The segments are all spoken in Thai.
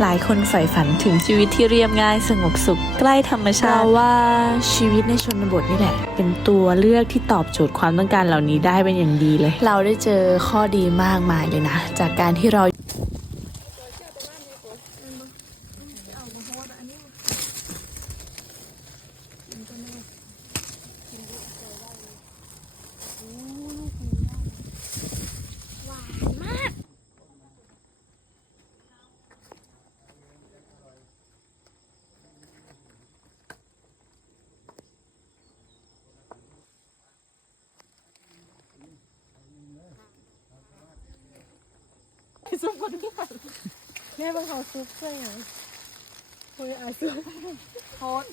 หลายคนใฝ่ฝันถึงชีวิตที่เรียบง่ายสงบสุขใกล้ธรรมชาติเราว่าชีวิตในชนบทนี่แหละ เป็นตัวเลือกที่ตอบโจทย์ความต้องการเหล่านี้ได้เป็นอย่างดีเลย เราได้เจอข้อดีมากมายเลยนะ จากการที่เรา แม่บังเขาซุปเสื้ออย่างคุยอาซุปโคตร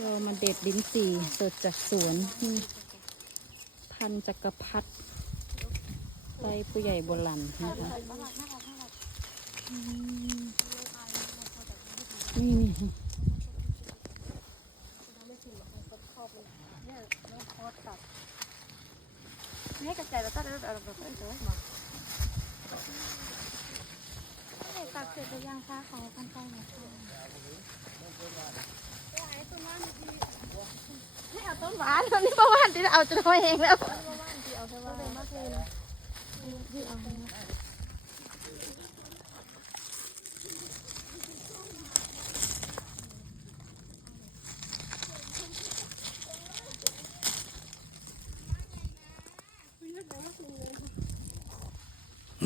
เรามาเด็ดลิ้นจี่สดจากสวนนี่พันจักรพรรดิไส้ผู้ใหญ่โบราณนะคะนี่ นี่กระจายแล้วก็ได้เอาไปเพิ่มเติมมาตัดเสร็จไปยังคะของพันไก่หน่อยให้เอาต้นหวานตอนนี้ประวานที่เอาจะทอยเองแล้วประวานที่เอาแต่ว่าเมื่อคื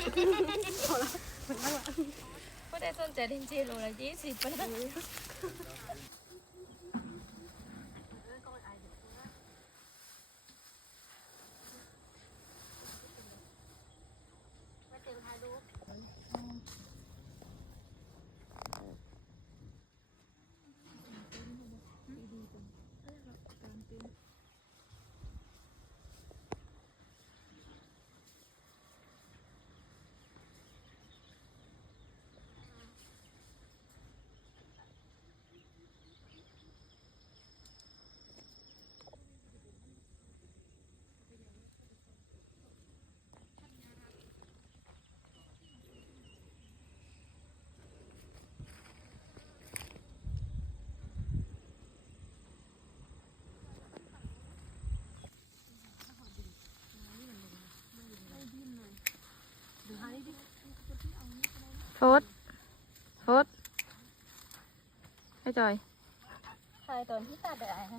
าก็ได้สนใจดินจีโลละยี่สิบปะนะ โฟดโฟดให้จอยถ่ายตอนที่ตัดได้ฮะ